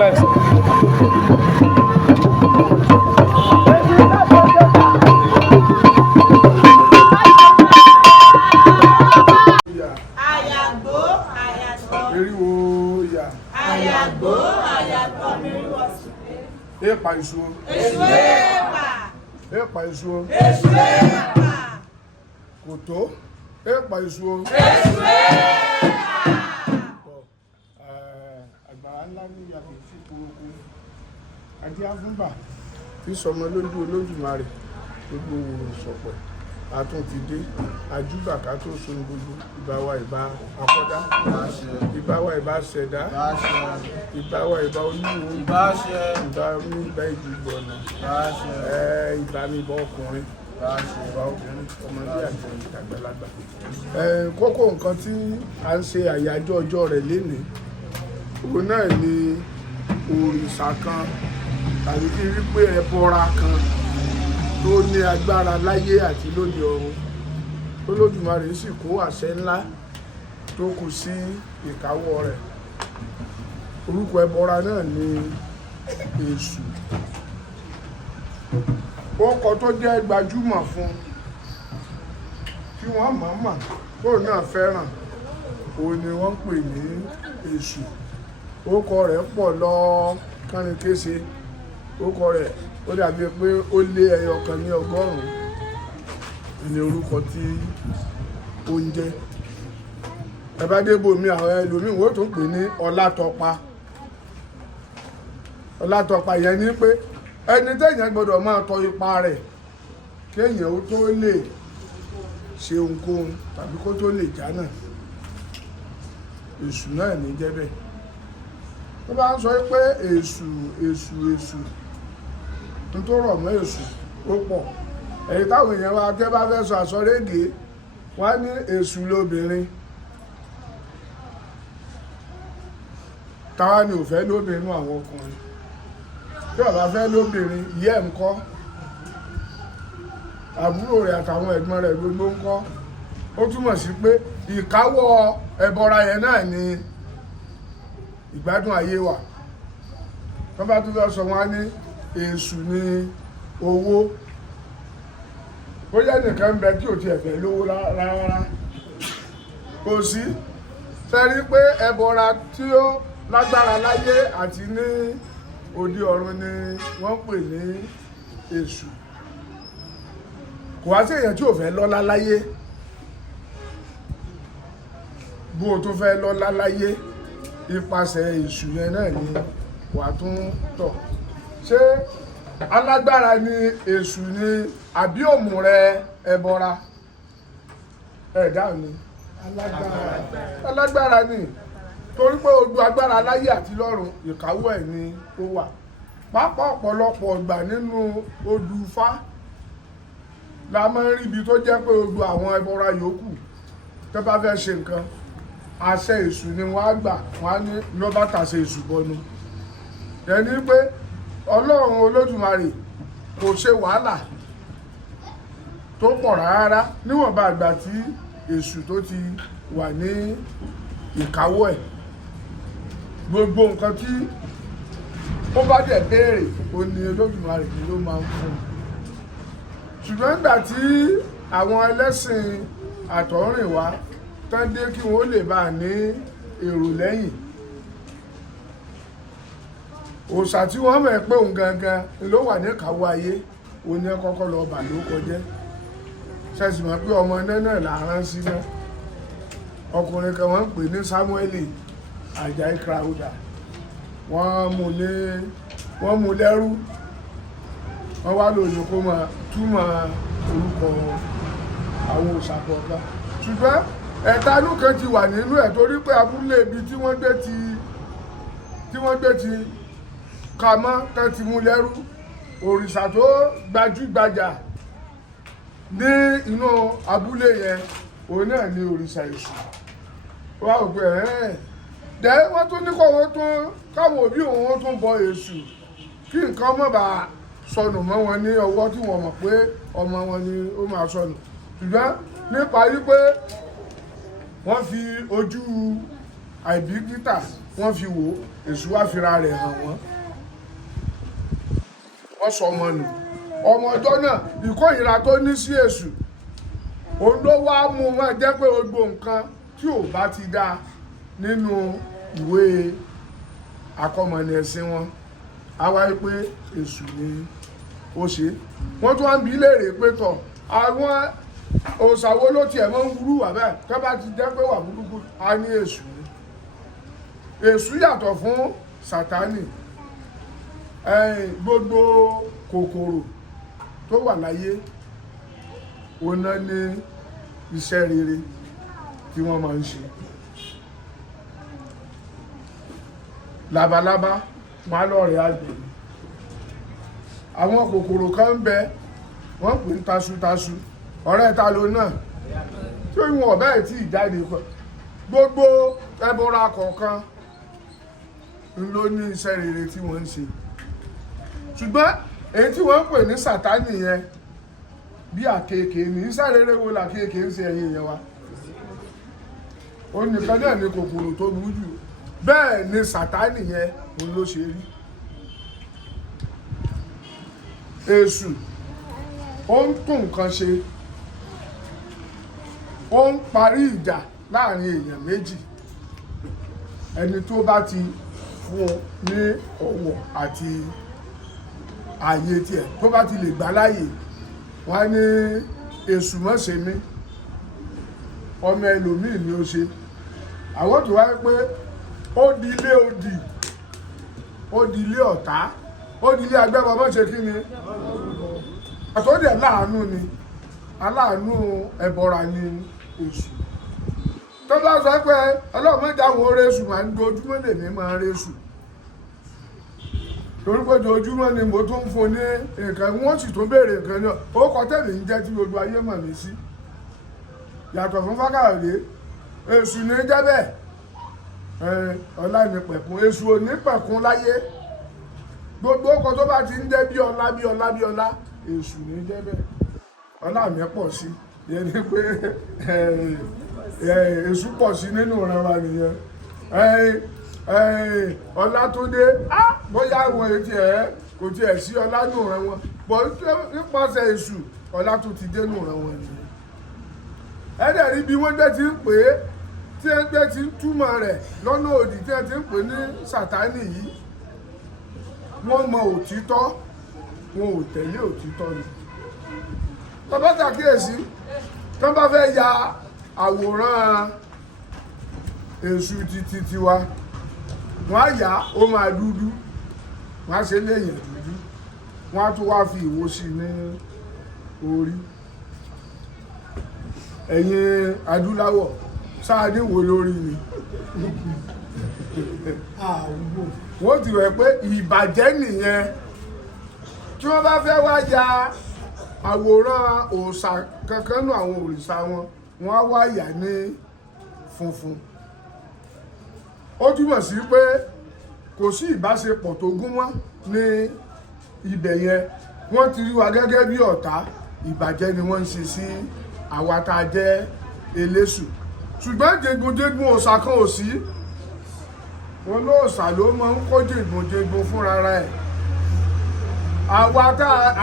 Silence. Epa Esu. Esu epa. Epa Esu. Esu epa. Kòtó. Epa Esu. Esu epa. Àgbàrá ńlá ní ìyàtọ̀ sí kúrúkú. Ajé Afúnbà tí sọmọ lójú Olódùmarè gbogbo òwúrọ̀ sọ̀pọ̀. Àtún ti dé. Àjúbà ká tó so gbogbo. Ìbà wa ìbà akọ́dá. Ìbà wa ìbà ṣẹ̀dá. Ìbà wa ìbà olúwo. Ìbà mi ìbà ìjùgbọ̀nà. Ìbà mi ìbà ọkùnrin. Ìbà obìnrin. Ọmọdé àti àgbàlagbà. Kókó nǹkan tí a ń ṣe àyájọ́ ọjọ́ rẹ̀ lénìí. Òun náà ni òrìṣà kan tàbí kí rí pé ẹbọra kan tó ní agbára láyé àti lóde ọ̀run. Olódùmarè sì kó àṣẹ ńlá tó kù sí ìkáwọ́ rẹ̀. Orúkọ ẹbọra náà ni Èṣù. Orúkọ tó jẹ́ gbajúmọ̀ fún tí wọ́n mọ̀ tó náà fẹ́ràn òun ni wọ́n pè ní Èṣù. Orúkọ rẹ̀ pọ̀ lọ kánrinkése. Orúkọ rẹ̀ ó dàbí pé ó lé ẹyọ kan ní 100 ní orúkọ tí ó ń jẹ́. Ẹ bá débò mi àwọn ẹlòmíì wọ́n tún pè ní Ọlátọpa. Ọlátọpa yẹn ni pé ẹni téèyàn gbọ́dọ̀ máa tọ ipa rẹ̀ kéèyàn ó tó lè ṣe ohunkóhun tàbí kó tó lè jánà. Èṣù náà ní jẹ́ bẹ́ẹ̀. Tó bá ń sọ pé Èṣù n tó rọ̀ mọ́ Èṣù ó pọ̀. Èyí táwọn èèyàn wa tẹ́ bá fẹ́ sọ àsọrédè wọ́n ní Èṣù lóbìnrin. Táwa ni ò fẹ́ lóbìnrin nínú àwọn ọkùnrin. Tí ó bá fẹ́ lóbìnrin ìyá ẹ̀ ń kọ́. Àbúrò rẹ̀ àtàwọn ẹ̀gbọ́n rẹ̀ gbogbo ń kọ́. Ó túmọ̀ sí pé ìkáwọ́ ẹbọra yẹn náà ni ìgbádùn ayé wà. Tó bá tún fẹ́ sọ wọ́n á ní Èṣù ni owó. Bóyá nìkan ń bẹ tí ò tiẹ̀ fẹ́ lówó rárá. Kò sí. Sẹ́rí pé ẹbọra tí ó lágbára láyé àti ní òde ọ̀run ni wọ́n pè ní Èṣù. Kò wá sí èèyàn tí ò fẹ́ lọ́lá láyé. Bó o tó fẹ́ lọ́lá láyé ipasẹ̀ Èṣù yẹn náà ni wà tún tọ̀. Ṣé alágbára ni Èṣù ni àbí òmùrẹ̀ ẹbọra? Ẹ̀dá ni alágbára ni torí pé odù agbára láyé àti lọ́run ìkáwọ́ ẹ̀ ni ó wà. Pápá ọ̀pọ̀lọpọ̀ ìgbà nínú odù Ifá la máa ń rí ibi tó jẹ́ pé odù àwọn ẹbọra yòókù tó bá fẹ́ ṣe nǹkan àṣẹ Èṣù ni wọ́n á gbà wọ́n á ní lọ́bá tàṣẹ Èṣù bọnu. Ẹni pé Ọlọ́run Olódùmarè kò ṣe wàhálà tó pọ̀ rárá níwọ̀nba àgbà tí Èṣù tó ti wà ní ìkáwọ́ ẹ̀. Gbogbo nǹkan tí ó bá dẹ̀ béèrè ó ní Olódùmarè ni ló máa ń fún un. Ṣùgbọ́n nígbà tí àwọn ẹlẹ́sìn àtọ̀húnrìnwá tán dé kí wọ́n lè bá ní èrò lẹ́yìn. Òòṣà tí wọ́n mọ̀ pé òun gangan ló wà ní ìkáwọ́ ayé òun ní kọ́kọ́ lọ bà ló kọjẹ́. Ṣẹ̀sì mọ̀ pé ọmọ náà là rán sí náà. Ọkùnrin kan wọ́n ń pè ní Sámúẹ́lì Àjàyí Crowther. Wọ́n mú lẹ́rú. Wọ́n wá lòyìn kó máa túmọ̀ orúkọ àwọn òòṣà kọ̀ọ̀kan. Ṣùgbọ́n ẹ̀tanú kan ti wà nínú ẹ̀ torí pé abúlé ibi tí wọ́n gbé ti kàmọ́ tán ti mú lẹ́rú. Òrìṣà tó gbajúgbajà ní inú abúlé yẹn òun náà ni òrìṣà Èṣù. Wọ́n á gbé wọ́n tún ní káwọn òbí òun tún bọ Èṣù kí nǹkan má bàa sọnù mọ́ wọn ní ọwọ́ tí wọ́n mọ̀ pé ọmọ wọn ni ó máa sọnù. Ṣùgbọ́n nípa wípé wọ́n fi ojú àìbìkítà wọ́n fi wò èṣù wá fira rẹ̀ hàn wọ́n sọ ọmọ nù ọmọ ọjọ́ náà ìkórìíra tó ní sí èṣù òun ló wá mú wọn jẹ́ pé gbogbo nǹkan tí ò bá ti dá nínú ìwé àkọmọ̀nì ẹ̀sìn wọn á wáyé pé èṣù ni ó ṣe wọ́n tún wá ń bi léèrè pé tọ̀ àwọn òṣàwó ló tiẹ̀ mọ́ ń wúrú wà bẹ́ẹ̀ tó bá ti jẹ́ pé wà burúkú á ní èṣù ni èṣù yàtọ̀ fún Sátánì gbogbo kòkòrò tó wà láyé òun náà ní iṣẹ́ rere tí wọ́n máa ń ṣe labalábá wọn lọ́rẹ̀ àgbẹ̀ àwọn kòkòrò kan ń bẹ wọ́n pè ń tasutasu ọ̀rẹ́ ta ló náà tí wọn ọ̀bẹ tí ìjáde gbogbo ẹbọra kọ̀ọ̀kan ló ní iṣẹ́ rere tí wọ́n ń ṣe ṣùgbọ́n èyí tí wọ́n ń pè ní Sátánì yẹn bí àkekèé ní iṣẹ́ rere wo làkekèé ń ṣe ẹ̀yìn yẹn wa ó nìkan náà ní kòkòrò tó burú jù bẹ́ẹ̀ ni Sátánì yẹn òun ló ṣe rí èṣù ó ń tún nǹkan ṣe ó ń parí ìjà láàrin èèyàn méjì ẹni tó bá ti fún un ní ọ̀wọ̀ àti ààyè tiẹ̀ tó bá ti lè gbà láàyè wọ́n á ní èṣù má ṣe mí ọmọ ẹlòmíì ni ó ṣe àwọn tó wáyé pé ó di ilé odi ó di ilé ọ̀tá ó di ilé agbẹ́bọ̀ mọ́ ṣe kí ni àtọ́dẹ̀ láàánú ni aláàánú ẹbọra ni èṣù tó bá sọ pé ọlọ́run mẹ́ta wo rẹ́sù máa ń dojúmọ́ lèmi máa rẹ́sù torí pé ojoojúmọ́ ni mo tún ń fún ní nǹkan wọ́n sì tún béèrè nǹkan náà ó kọ tẹ̀lé ń jẹ́ tí gbogbo ayé mọ̀ mí sí yàtọ̀ fún Fakayode èṣù ní jẹ́ bẹ́ẹ̀ Olanipekun èṣù ò ní pẹ̀kun láyé gbogbo ọkọ̀ tó bá ti ń jẹ́ bí ọlá bí ọlá bí ọlá èṣù ní jẹ́ bẹ́ẹ̀ ọlá mi pọ̀ sí yẹn ni pé èṣù pọ̀ sí nínú ìran wa nìyẹn Ọlátúndé bóyá àwọn etí kò tiẹ̀ sí ọlá nù ìran wọn bọ̀ nípasẹ̀ èṣù ọlá tó ti dé nù ìran wọn nìyẹn ẹ̀dẹ̀ rí bí wọ́n dẹ̀ ti ń pè é tí ẹgbẹ́ ti ń túmọ̀ rẹ̀ lọ́nà òdì tí ẹ ti ń pè ní Sátánì yìí wọ́n mọ òtítọ́ wọn ò tẹ̀lé òtítọ́ ni tọ́bá ṣàkíyèsí tó bá fẹ́ ya àwòrán èṣù títí tiwa wọ́n á yà ó máa dúdú wọ́n á ṣe lẹ́yìn dúdú wọ́n á tún wá fi ìwo sí ní orí ẹ̀yin adúláwọ̀ sáadé wo lórí ni wọ́n ti rẹ̀ pé ìbàjẹ́ nìyẹn tí wọ́n bá fẹ́ wá ya àwòrán òòṣà kankan nù àwọn òrìṣà wọn wọ́n á wá yà ní funfun ó túmọ̀ sí pé kò sí ìbáṣepọ̀ tó gún mọ́ ní ibẹ̀ yẹn wọ́n ti rí wa gẹ́gẹ́ bí ọ̀tá ìbàjẹ́ ni wọ́n ń ṣe sí àwa tá a jẹ́ eléṣù ṣùgbọ́n jẹgunjẹgun òòṣà kan ò sí wọn lóòṣà ló máa ń kó jẹgunjẹgun fúnra rẹ̀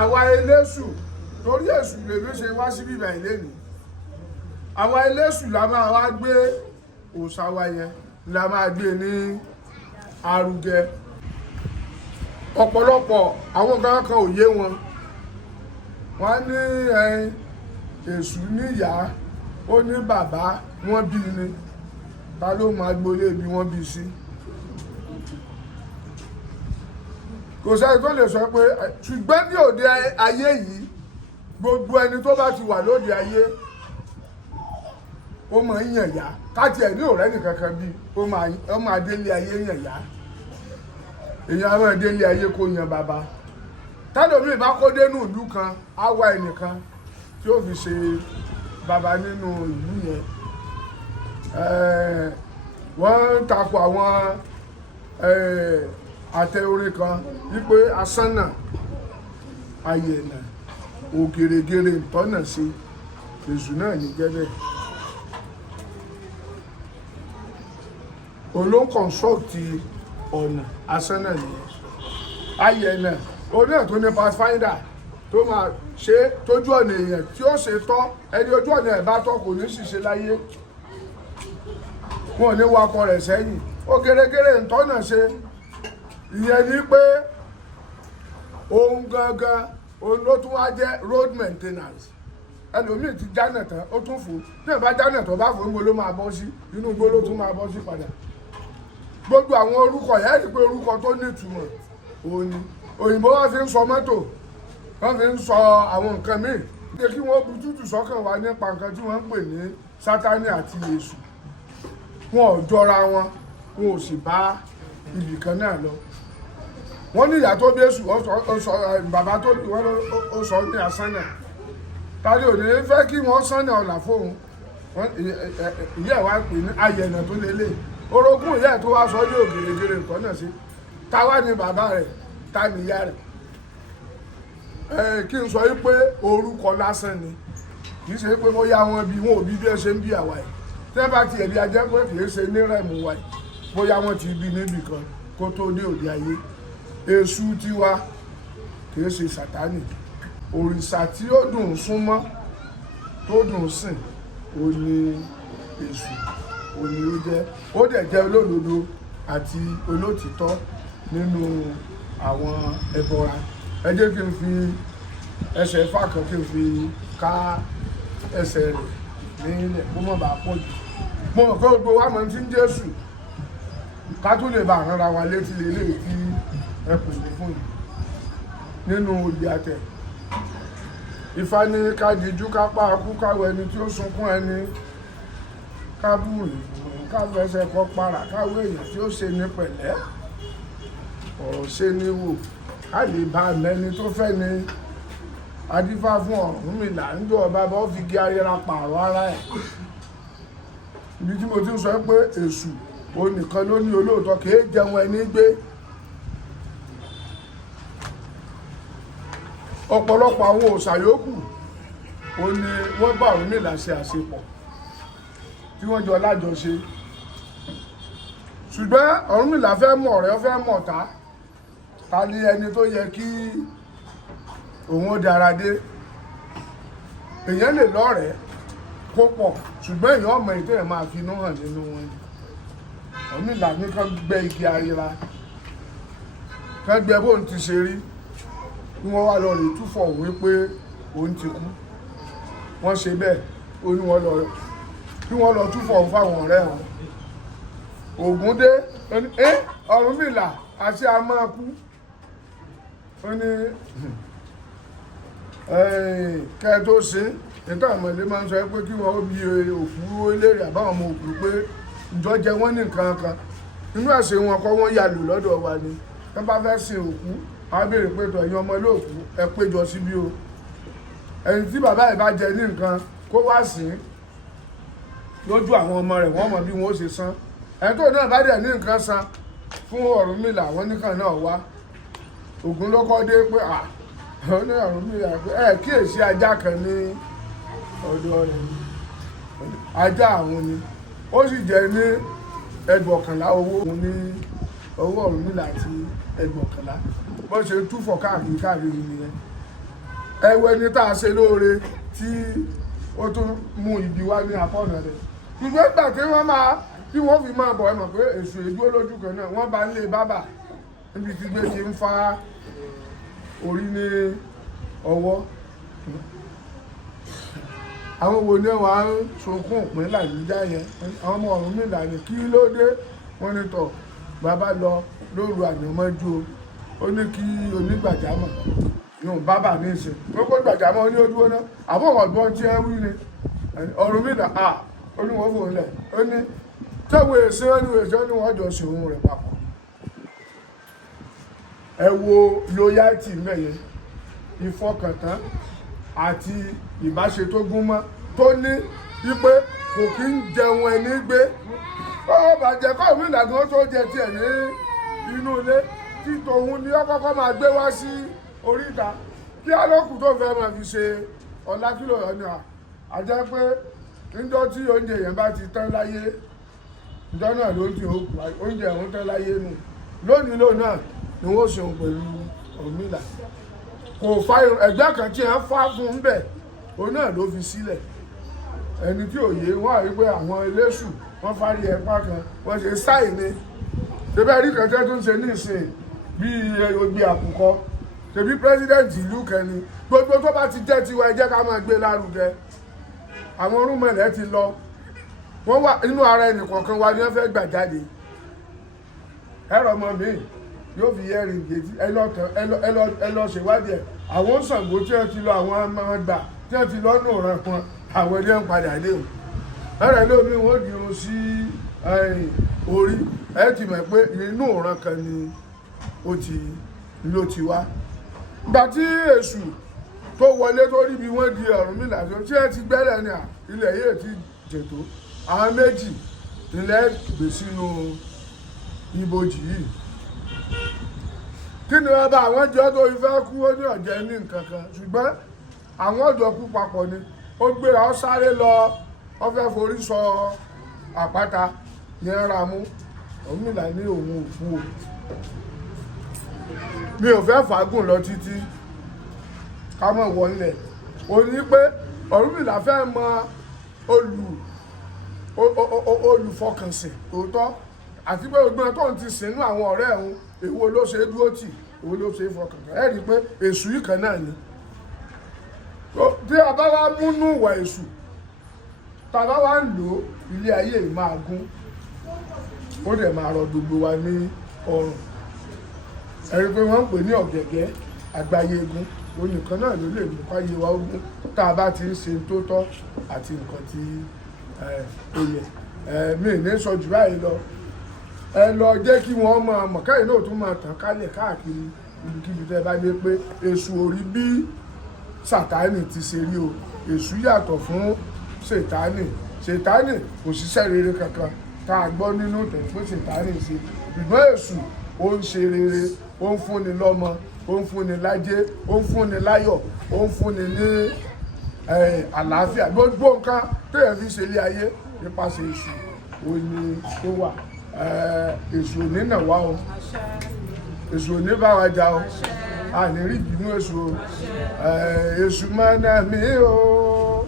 àwa eléṣù torí èṣù lèmi ṣe wá sí bíbá ilé mi àwa eléṣù la máa wá gbé òòṣà wa yẹn la máa gbé ní arugẹ ọ̀pọ̀lọpọ̀ àwọn kan ò yé wọn wọ́n ní èṣù níyà ó ní bàbá wọ́n bí ni ta ló máa gbolé bí wọ́n bí sí kò sẹ́ni tó lè sọ pé ṣùgbọ́n ní òde ayé yìí gbogbo ẹni tó bá ti wà lóde ayé ó máa ń yàn yá káàtì ẹ̀ ní ọ̀rẹ́ nìkan kan bí ó máa délé ayé yàn yá èèyàn á máa délé ayé kó yan bàbá tálómi bá kó dénú ìlú kan á wá ẹnìkan tí ó fi ṣe bàbá nínú ìlú yẹn wọ́n ń takò àwọn àtẹ orin kan wípé asánà ayẹ̀nà ògèrègèrè ìtọ́nà sí èṣù náà ní jẹ́bẹ̀ òun ló ń construct ọ̀nà asánà nìyẹn. Ayẹ̀nà òun náà tó ní pathfinder tó máa ṣe tójú ọ̀nà èèyàn tí ó ṣe tọ́, ẹni ojú ọ̀nà ẹ̀ bá tọ́ kò ní ṣìṣe láyé, wọn ò ní wakọ̀ rẹ̀ sẹ́yìn. Ó gẹ́rẹ́gẹ́rẹ́ ìtọ́nà ṣe, ìyẹn ni pé ohun gangan òun ló tún wá jẹ́ road maintenance. Ẹlòmíì ti jánà tán ó tún fò, ní ìbá jánà tó bá fò ń bo ló máa bọ́ sí, inú igbó ló tún máa bọ́ sí padà. Gbogbo àwọn orúkọ yẹn rí pé orúkọ tó ní ìtumọ̀ òun ni òyìnbó wá fi ń sọ mọ́tò, wọ́n fi ń sọ àwọn nǹkan míì ní kí wọ́n bu tútù sọ́kàn wá nípa nǹkan tí wọ́n ń pè ní Sátánì àti Èṣù. Wọn ò jọra wọn ò sì bá ibì kan náà lọ. Wọ́n ní ìyá tó bí Èṣù bàbá tó bí wọ́n ó sọ ní asánà, tàbí ò ní fẹ́ kí wọ́n sánà ọ̀là fóun. Ìyá ẹ̀ wá pè ní ayẹ̀nà tó lélẹ̀, orogún ìyá ẹ̀ tó wá sọ yóò gèrègèrè nǹkan náà sí. Táwa ni bàbá rẹ̀, ta ni ìyá rẹ̀? Kí n sọ yí pé orúkọ lásán ni, kì í ṣe pé wọ́n yá wọn bí wọn ò bí bí ẹ ṣe ń bí àwa yìí. Tẹ́ bá ti ẹ̀bí ajẹ́ pé kì í ṣe ní rẹ̀mú wa yìí, bóyá wọ́n ti bí níbì kan kó tó dé òde ayé. Èṣù tiwa kì í ṣe Sátánì. Òrìṣà tí ó dùn súnmọ́ tó dùn sìn ó ní Èṣù, ó ní ó jẹ́. Ó dẹ̀ jẹ́ olódodo àti olótìtọ́ nínú àwọn ẹbọra. Ẹ jẹ́ kí n fi ẹsẹ̀ Ifá kan kí n fi ká ẹsẹ̀ rẹ̀ nílẹ̀ kó má bàa pọ̀ jù. Mo mọ̀ pé gbogbo wa mọ̀ tí ń Jésù ká tó lè bá àránra wa létí lélẹ̀ tí ẹ kò ní fún yìí nínú òye àtẹ̀. Ifá ní ká dijú ká pa akú káwọ ẹni tí ó sunkún ẹni, ká búrì ká fẹsẹ̀ kọ para káwọ èèyàn tí ó ṣe ní pẹ̀lẹ́, ọ̀rọ̀ ṣe ní wò ká lè bá mẹ́ni tó fẹ́ ni. Adífá fún Ọ̀rúnmìlà ń jọ ọba bá fi gé ayẹra pààrọ̀ ara ẹ̀. Ibi tí mo ti ń sọ pé Èṣù òun nìkan ló ní olóòótọ́, kì í jẹun ẹni gbé. Ọ̀pọ̀lọpọ̀ àwọn òòṣà yòókù òun ni wọ́n bá Ọ̀rúnmìlà ṣe àṣepọ̀ tí wọ́n jọ lájọṣe. Ṣùgbọ́n Ọ̀rúnmìlà fẹ́ mọ̀ ọ̀rẹ́, fẹ́ mọ̀ ọ̀tá. Ta ni ẹni tó yẹ kí òun ó dára dé? Èèyàn lè lọ́rẹ̀ẹ́ kó pọ̀, ṣùgbọ́n èèyàn ọmọ ètò ẹ̀ máa fi inú hàn nínú wọn ni. Ọ̀rúnmìlà ní kán gbẹ́ igi ayẹra, kán gbẹ́ bóun ti ṣe rí, kí wọ́n wá lọ rè túfọ̀ òun wípé òun ti kú. Wọ́n ṣe bẹ́ẹ̀, ó ní kí wọ́n lọ túfọ̀ òun fáwọn ọ̀rẹ́ wọn. Ògún dé, Ọ̀rúnmìlà àti a máa kú. Ó ní kẹ́ tó ṣe nígbà àmọ̀lé máa ń sọ pé kí wọ́n bí òkú eléré àbáwọn ọmọ òkú pé ìjọ jẹ wọ́n ní nǹkan kan. Inú ẹ̀sìn wọn kọ́ wọ́n yà lù lọ́dọ̀ wa ni. Wọ́n bá fẹ́ sin òkú, a béèrè pé tọ̀ ẹ̀yin ọmọ olóòkú ẹ péjọ síbí o. Ẹni tí bàbá ẹ̀ bá jẹ ní nǹkan kó wá sìn lójú àwọn ọmọ rẹ̀, wọ́n mọ̀ bí wọ́n ó ṣe san. Ẹni tó náà bá dẹ̀ ní nǹkan san fún Ọ̀rúnmìlà, wọ́n nìkan náà wá. Ògún ló kọ́ dé pé ó ní Ọ̀rúnmìlà pé kíyèsí ajá kan ní ọ̀dọ̀ rẹ̀, ajá àwọn ni ó sì jẹ́ ní ẹgbọ̀kànlá owó òun ní owó Ọ̀rúnmìlà àti ẹgbọ̀kànlá. Bọ́n ṣe túfọ̀ káàkiri nìyẹn. Ẹwẹ́ ní tá a ṣe lóore tí ó tún mú ibi wá ní apọ́nà rẹ̀. Ṣùgbọ́n ìgbà tí wọ́n fi máa bọ̀ ẹ mọ̀ pé Èṣù èdú olójú kan náà wọ́n bá ń lé bábà níbi tí gbé ti ń fa orí ní ọwọ́. Àwọn wo ni wọ́n á ń sunkún òpin làyíjá yẹn? Àwọn ọmọ Ọ̀rúnmìlà ní kí ló dé? Wọ́n ní tọ̀ bàbá lọ lóru àyànmọ́jú ó ní kí onígbàjámọ̀ yóò bábà ní ìsìn ó kó gbàjámọ̀ ní ojú ọ̀nà àbọ̀wọ̀ gbọ́n tí ẹ wí ni. Ọ̀rúnmìlà ó ní wọ́n fò ń lẹ̀ ó ní tẹ́wọ̀ èsì ó ní wọ́n jọ ṣe ohun rẹ̀ papọ̀. Ẹ wo loyalty mẹ́yẹ, ìfọkàntán àti ìbáṣe tó gúnmọ́ tó ní wípé kò kí ń jẹun ẹni gbé. Ó bàjẹ́ kọ́ Ọ̀rúnmìlà gan tó jẹ tiẹ̀ ní inú ilé tí tòun ni ó kọ́kọ́ máa gbé wá sí oríta kí alókù tó fẹ́ máa fi ṣe ọ̀la kílò ọ̀nà àjẹ́ pé níjọ́ tí oúnjẹ yẹn bá ti tán láyé ìjọ náà ló ń tí ó kù oúnjẹ òun tẹ́ láyé nù lónìí lónìí náà ni wọ́n ṣeun pẹ̀lú Ọ̀rúnmìlà kò fa ẹgbẹ́ kan tí wọ́n fá fún un bẹ̀ òun náà ló fi sílẹ̀ ẹni tí ò yé wọ́n àrí pé àwọn eléṣù wọ́n fárí ẹ̀pá kan wọ́n ṣe sáì ni ṣebí rí kan tẹ́ tó ń ṣe ní ìsìn bíi ogbi àkùkọ ṣebí pírẹsidẹ́ǹtì ìlú kẹni gbogbo tó bá ti jẹ́ tiwa ẹ jẹ́ ká máa gbé lárugẹ àwọn orúnmọlẹ̀ ti lọ wọ́n wà inú ara ẹnì kọ̀ọ̀kan wa ni wọ́n fẹ́ gbà jáde ẹ̀rọ ọmọ mi yóò fi yẹ́ rìn gèjì ẹ lọ ṣèwádìí ẹ̀ àwọn Ṣàngó tí wọ́n ti lọ àwọn ọmọ gbà tí wọ́n ti lọ́nà òràn kan àwọn ilé ń padà dé o ẹ̀rọ lómi wọ́n di irun sí orí ẹ ti mọ̀ pé inú òràn kan ni ló ti wá ìgbà tí Èṣù tó wọlé tó rí bí wọ́n di Ọ̀rúnmìlà tó tí ẹ ti gbẹ́lẹ̀ ní ilẹ̀ yìí ti jètò àwọn méjì ilẹ̀ gbé sínú ibojì yìí kí ni wọ́n bá àwọn jẹ́ tó ifẹ́ kú ó ní ọ̀jẹ́ ní nǹkan kan ṣùgbọ́n àwọn ọ̀dọ́ kú papọ̀ ni ó gbéra ó sáré lọ ó fẹ́ forí sọ àpáta ní ẹ̀ra mú Ọ̀rúnmìlà ní òun òkú o mi ò fẹ́ fàágùn lọ títí ká mọ̀ wọlé ó ní pé Ọ̀rúnmìlà fẹ́ mọ olùfọkànsìn òótọ́ àti pé ògbọ́n tó ń ti sínú àwọn ọ̀rẹ́ ẹ̀hún èwo ló ṣe dúró tì èwo ló ṣe fọkànsìn ẹ̀ rí i pé èṣù yìí kan náà ni tí a bá wá múnú ìwà èṣù tá a bá wá ń lò ilé ayé yìí máa gún ó dẹ̀ máa rọ gbogbo wa ní ọrùn ẹ̀rí pé wọ́n ń pè ní ọ̀gẹ̀gẹ̀ àgbáyé egun onìkan náà ló lè mú káyé wa ogun tá a bá ti ń ṣe tó tọ́ àti nǹkan tí ó yẹ mi ní sọ jù báyìí lọ ẹ lọ jẹ́ kí wọ́n máa mọ̀ káyìn náà tún máa tàn kálẹ̀ káàkiri ibikíbi tẹ́ bá dé pé Èṣù orí bí Sátánì ti ṣe rí o Èṣù yàtọ̀ fún Sátánì kò ṣiṣẹ́ rere kankan tá a gbọ́ nínú tẹ̀ pé Sátánì ṣe ṣùgbọ́n Èṣù ó ń ṣe rere ó ń fúnni lọ́mọ ó ń fúnni lájẹ́ ó ń fúnni láyọ̀ ó ń fúnni ní àlàáfíà gbogbo nǹkan téèyàn fi ṣe ilé ayé nípasẹ̀ Èṣù ó ní tó wà Èṣù ò ní nà wá o Èṣù ò ní bá wa jà o a ní rí ìbínú Èṣù o Èṣù máa nà mí o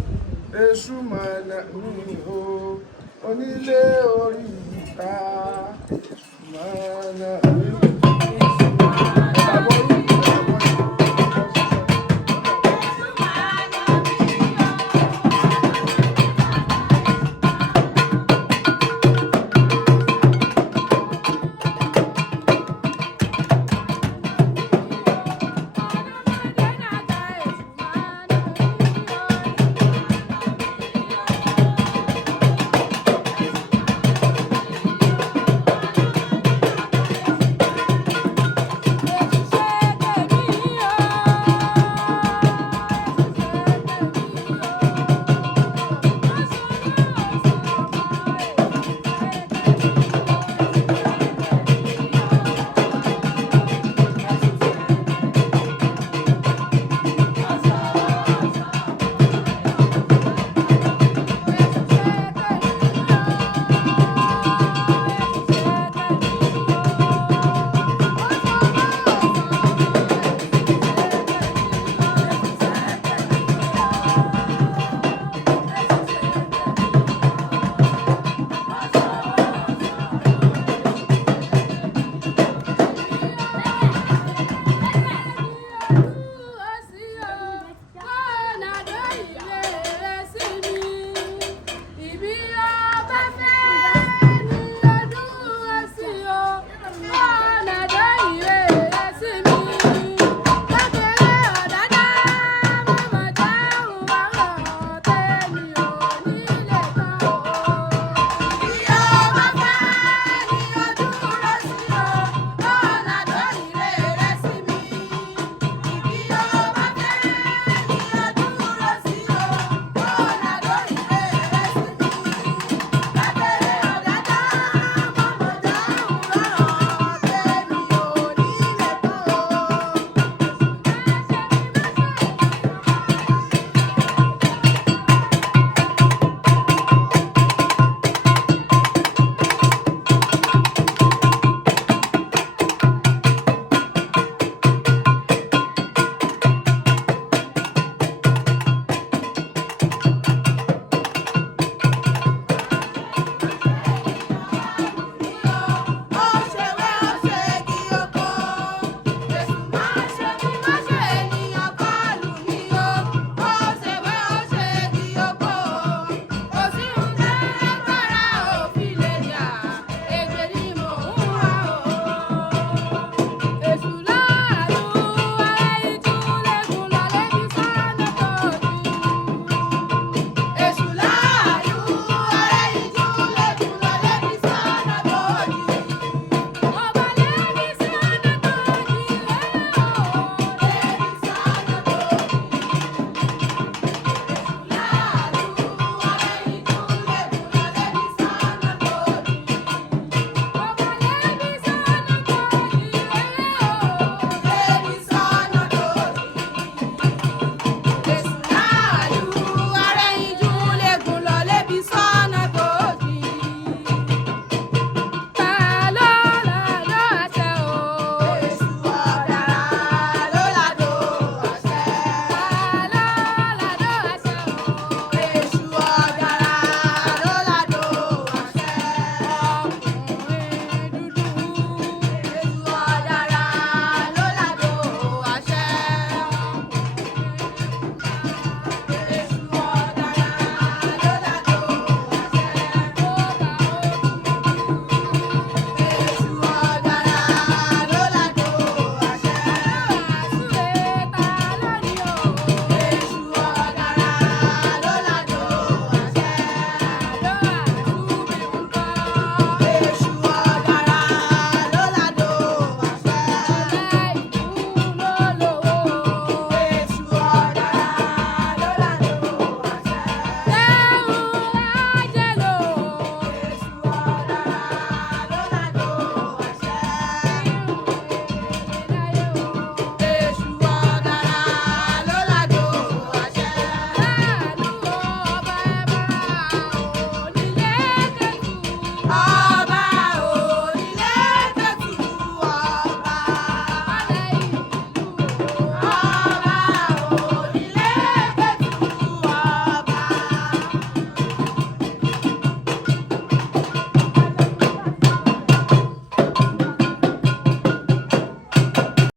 Èṣù máa nà mí o onílé orí ìta Èṣù máa nà mí.